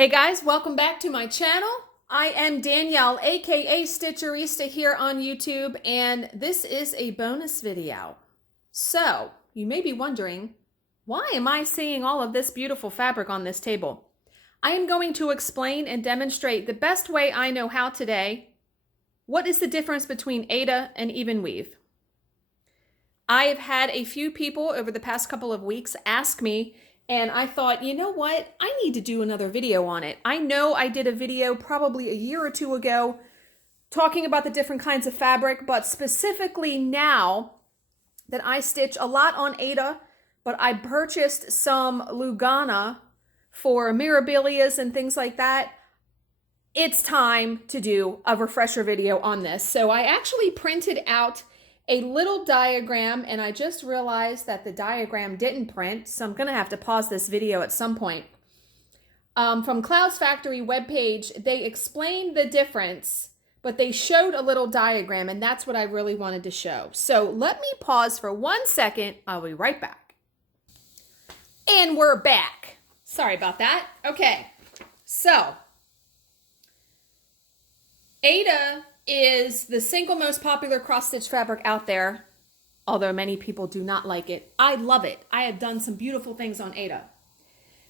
Hey guys, welcome back to my channel. I am Danielle, aka Stitcherista here on YouTube, and this is a bonus video. So, you may be wondering, why am I seeing all of this beautiful fabric on this table? I am going to explain and demonstrate the best way I know how today. What is the difference between Aida and Evenweave? I have had a few people over the past couple of weeks ask me, and I thought, you know what? I need to do another video on it. I know I did a video probably a year or two ago talking about the different kinds of fabric, but specifically now that I stitch a lot on Aida, but I purchased some Lugana for mirabilias and things like that, it's time to do a refresher video on this. So I actually printed out a little diagram, and I just realized that the diagram didn't print, so I'm gonna have to pause this video at some point. From Clouds Factory webpage, they explained the difference, but they showed a little diagram, and that's what I really wanted to show. So let me pause for 1 second. I'll be right back. And we're back. Sorry about that. Okay, so Aida is the single most popular cross-stitch fabric out there, although many people do not like it. I love it. I have done some beautiful things on Aida.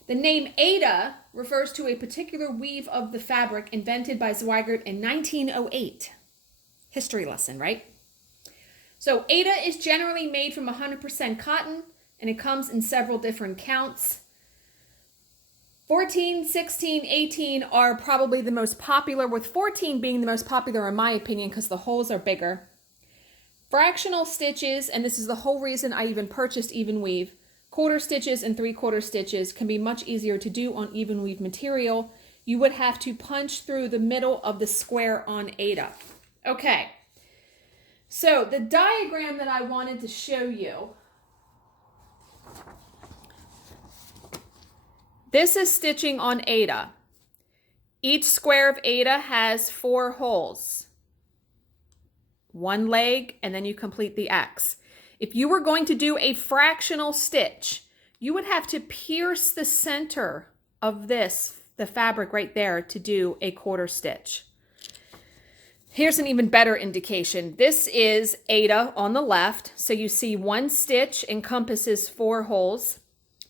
The name Aida refers to a particular weave of the fabric invented by Zweigert in 1908. History lesson, right? So Aida is generally made from 100% cotton, and it comes in several different counts. 14, 16, 18 are probably the most popular, with 14 being the most popular in my opinion because the holes are bigger. Fractional stitches, and this is the whole reason I even purchased Evenweave, quarter stitches and 3/4 stitches can be much easier to do on Evenweave material. You would have to punch through the middle of the square on Aida. Okay, so the diagram that I wanted to show you, this is stitching on Aida. Each square of Aida has 4 holes. 1 leg, and then you complete the X. If you were going to do a fractional stitch, you would have to pierce the center of this, the fabric right there, to do a quarter stitch. Here's an even better indication. This is Aida on the left, so you see 1 stitch encompasses 4 holes.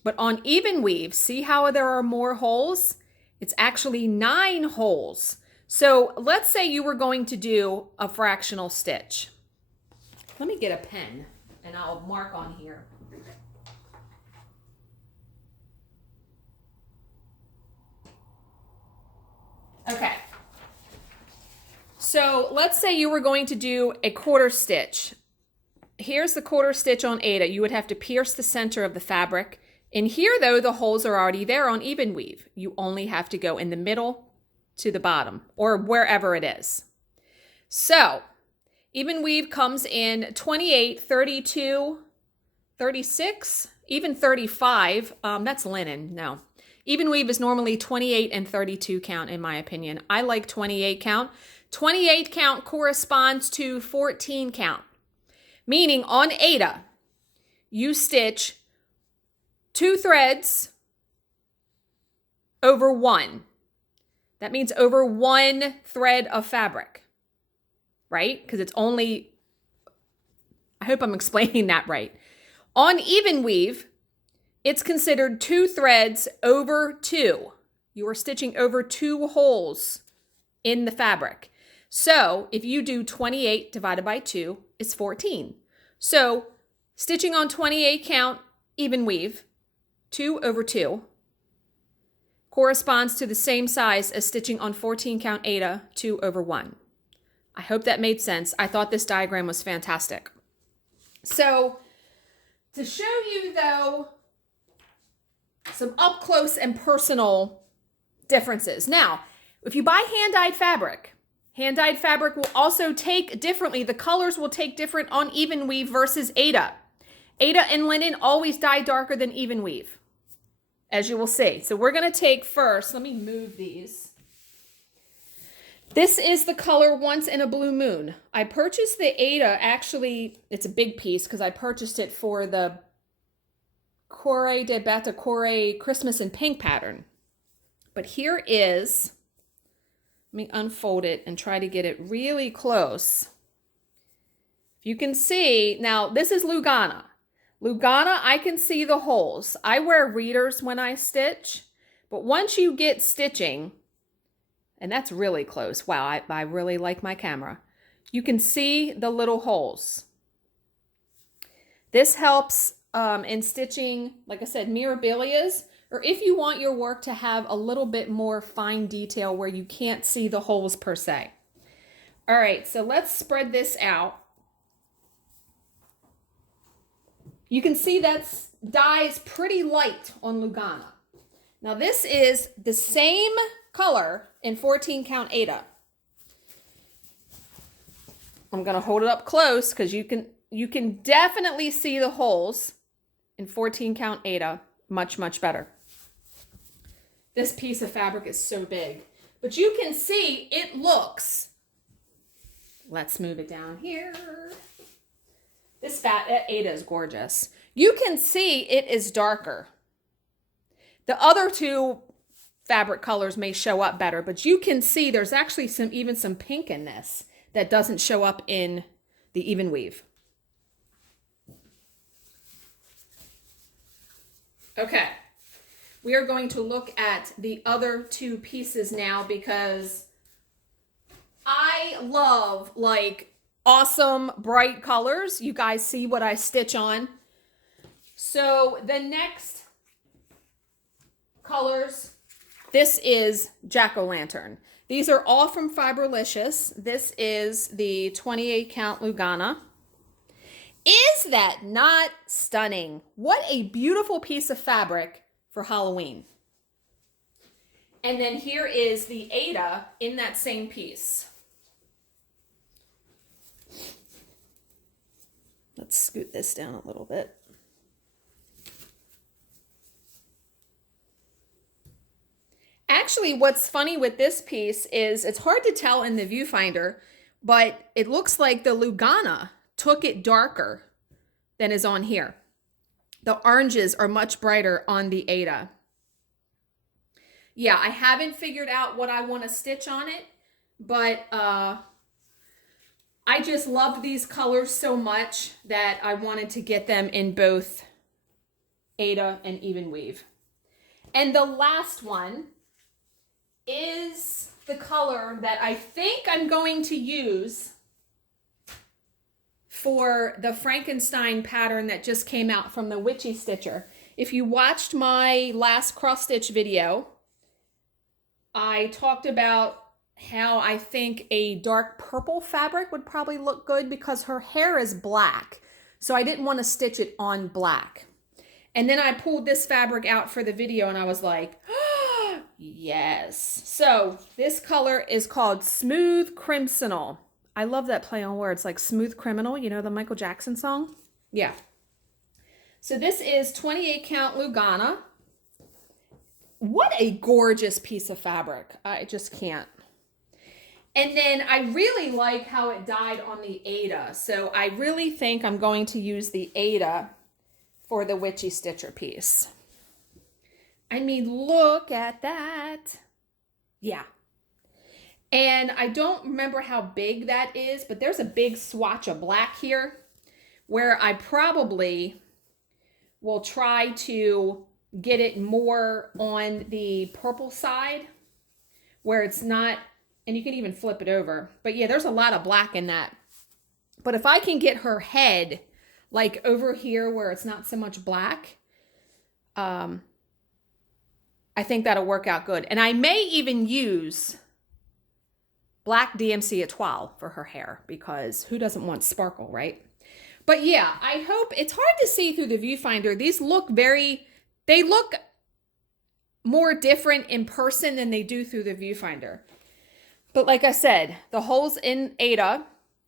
But on Evenweave, see how there are more holes? It's actually 9 holes. So let's say you were going to do a fractional stitch. Let me get a pen and I'll mark on here. Okay. So let's say you were going to do a quarter stitch. Here's the quarter stitch on Aida. You would have to pierce the center of the fabric. In here, though, the holes are already there on Evenweave. You only have to go in the middle to the bottom, or wherever it is. So, Evenweave comes in 28, 32, 36, even 35. That's linen, no. Evenweave is normally 28 and 32 count, in my opinion. I like 28 count. 28 count corresponds to 14 count, meaning on Aida, you stitch 2 threads over 1. That means over 1 thread of fabric, right? Because it's only, I hope I'm explaining that right. On Evenweave, it's considered 2 threads over 2. You are stitching over 2 holes in the fabric. So if you do 28 divided by 2, it's 14. So stitching on 28 count Evenweave, 2 over 2, corresponds to the same size as stitching on 14 count Aida, 2 over 1. I hope that made sense. I thought this diagram was fantastic. So to show you though some up close and personal differences. Now, if you buy hand-dyed fabric will also take differently. The colors will take different on Evenweave versus Aida. Aida and linen always dye darker than Evenweave, as you will see. So we're going to take first, let me move these. This is the color Once in a Blue Moon. I purchased the Aida, actually, it's a big piece because I purchased it for the Corée de Batacore Christmas in Pink pattern. But here is, let me unfold it and try to get it really close. You can see, now this is Lugana. Lugana, I can see the holes. I wear readers when I stitch, but once you get stitching, and that's really close. Wow, I really like my camera. You can see the little holes. This helps in stitching, like I said, mirabilias, or if you want your work to have a little bit more fine detail where you can't see the holes per se. All right, so let's spread this out. You can see that dye is pretty light on Lugana. Now this is the same color in 14 count Aida. I'm gonna hold it up close because you can definitely see the holes in 14 count Aida much, much better. This piece of fabric is so big, but you can see it looks, let's move it down here. This Aida is gorgeous. You can see it is darker. The other two fabric colors may show up better, but you can see there's actually even some pink in this that doesn't show up in the Evenweave. Okay, we are going to look at the other two pieces now because I love like awesome bright colors. You guys see what I stitch on. So the next colors, this is Jack-o'-lantern. These are all from Fiberlicious. This is the 28 count Lugana. Is that not stunning? What a beautiful piece of fabric for Halloween. And then here is the Aida in that same piece. Let's scoot this down a little bit. Actually, what's funny with this piece is it's hard to tell in the viewfinder, but it looks like the Lugana took it darker than is on here. The oranges are much brighter on the Aida. Yeah, I haven't figured out what I want to stitch on it, but I just loved these colors so much that I wanted to get them in both Aida and Evenweave. And the last one is the color that I think I'm going to use for the Frankenstein pattern that just came out from the Witchy Stitcher. If you watched my last cross stitch video, I talked about how I think a dark purple fabric would probably look good because her hair is black. So I didn't want to stitch it on black. And then I pulled this fabric out for the video and I was like, oh, yes. So this color is called Smooth Crimsonal. I love that play on words, like Smooth Criminal, you know, the Michael Jackson song? Yeah. So this is 28 count Lugana. What a gorgeous piece of fabric. I just can't. And then I really like how it dyed on the Aida. So I really think I'm going to use the Aida for the Witchy Stitcher piece. I mean, look at that. Yeah. And I don't remember how big that is, but there's a big swatch of black here where I probably will try to get it more on the purple side where it's not, and you can even flip it over. But yeah, there's a lot of black in that. But if I can get her head like over here where it's not so much black, I think that'll work out good. And I may even use black DMC Etoile for her hair because who doesn't want sparkle, right? But yeah, I hope, it's hard to see through the viewfinder. These look they look more different in person than they do through the viewfinder. But like I said, the holes in Aida,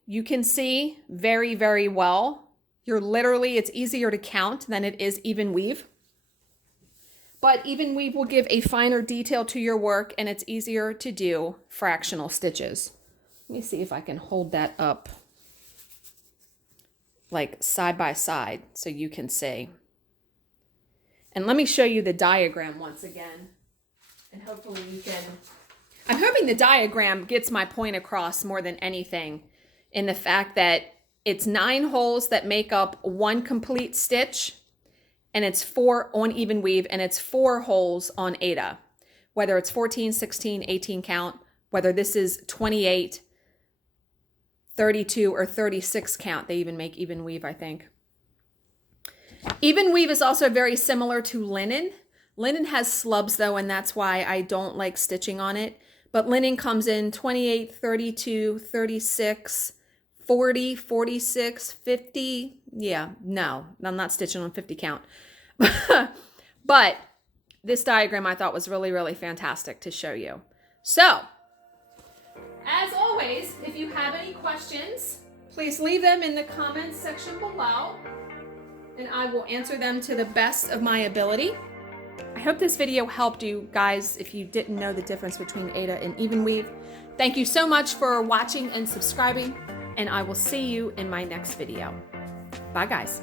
you can see very, very well. It's easier to count than it is Evenweave. But Evenweave will give a finer detail to your work and it's easier to do fractional stitches. Let me see if I can hold that up like side by side so you can see. And let me show you the diagram once again. And hopefully you can, I'm hoping the diagram gets my point across more than anything, in the fact that it's 9 holes that make up one complete stitch, and it's 4 on Evenweave, and it's 4 holes on Aida. Whether it's 14, 16, 18 count, whether this is 28, 32, or 36 count. They even make Evenweave, I think. Evenweave is also very similar to linen. Linen has slubs though, and that's why I don't like stitching on it. But linen comes in 28, 32, 36, 40, 46, 50. Yeah, no, I'm not stitching on 50 count. But this diagram I thought was really, really fantastic to show you. So, as always, if you have any questions, please leave them in the comments section below, and I will answer them to the best of my ability. I hope this video helped you guys if you didn't know the difference between Aida and Evenweave. Thank you so much for watching and subscribing, and I will see you in my next video. Bye, guys.